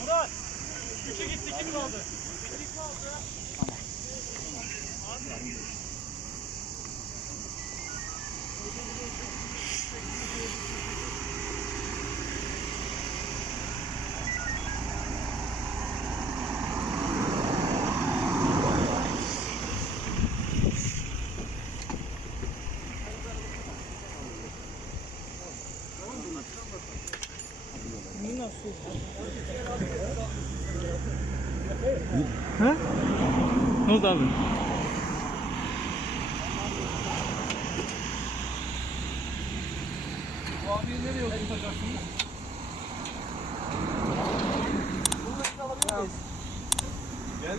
Murat! 3'e gitti, kim kaldı? Ha? Ne oldu abi? Bu abiyi nereye oturtacaksınız? Bunu alabilir miyiz? Gel.